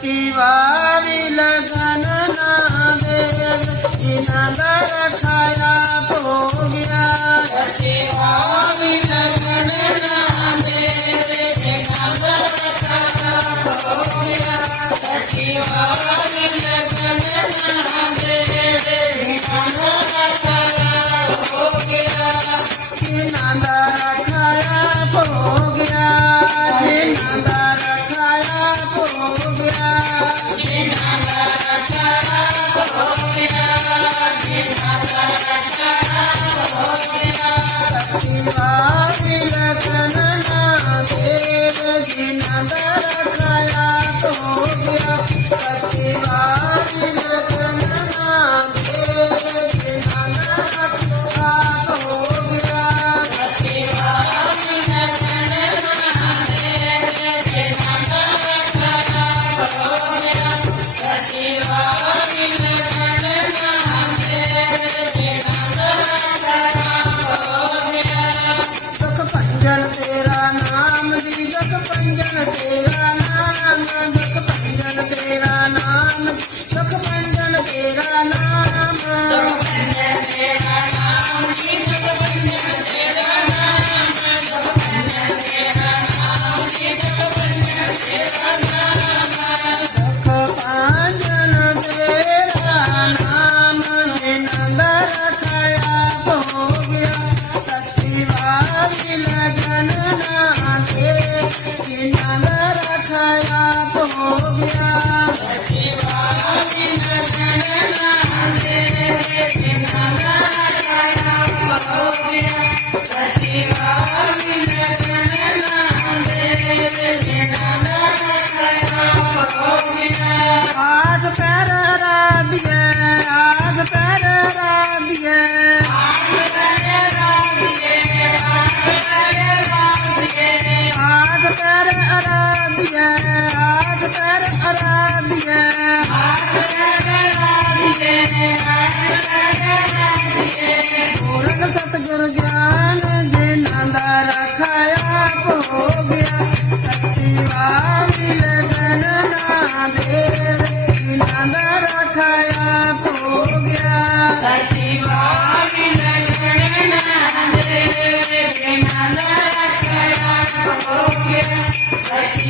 Shiva Amen. Hallelujah. Yeah.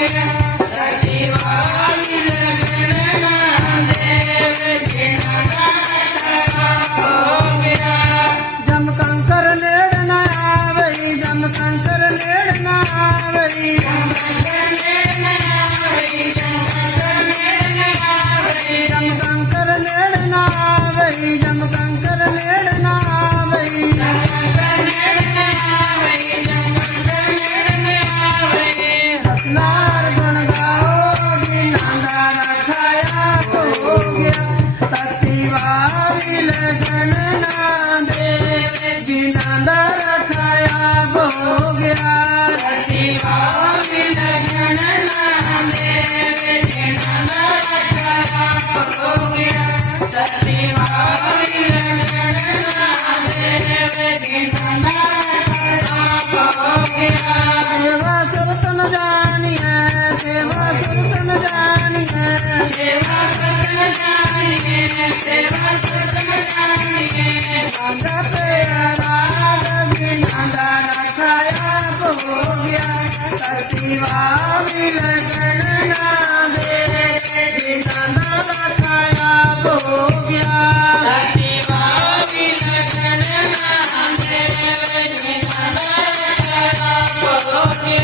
Yeah. Yeah.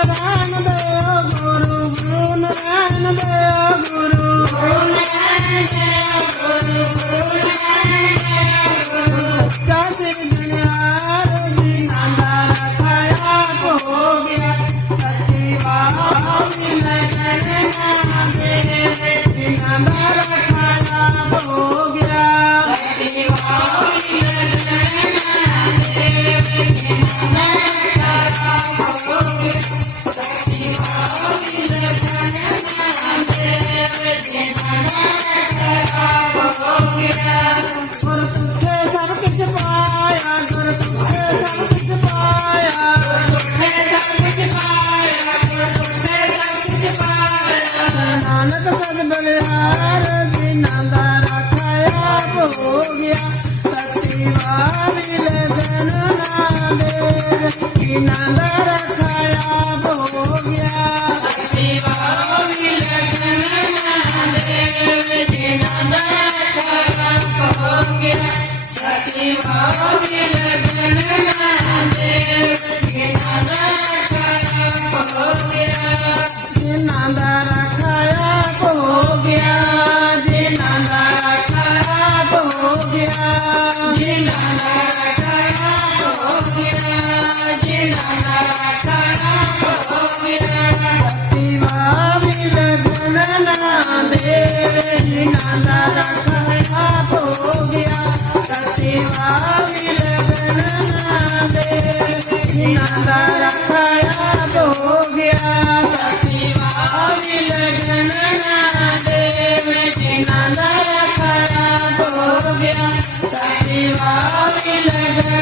Sadananda हो गया। सचिवारी लदन नादेव की नंदर खराब हो गया सचिवारी लदन नादेव की नंदर खराब हो गया सचिवारी लदन कृष्ण दया करा हो गया सचिवारी लगा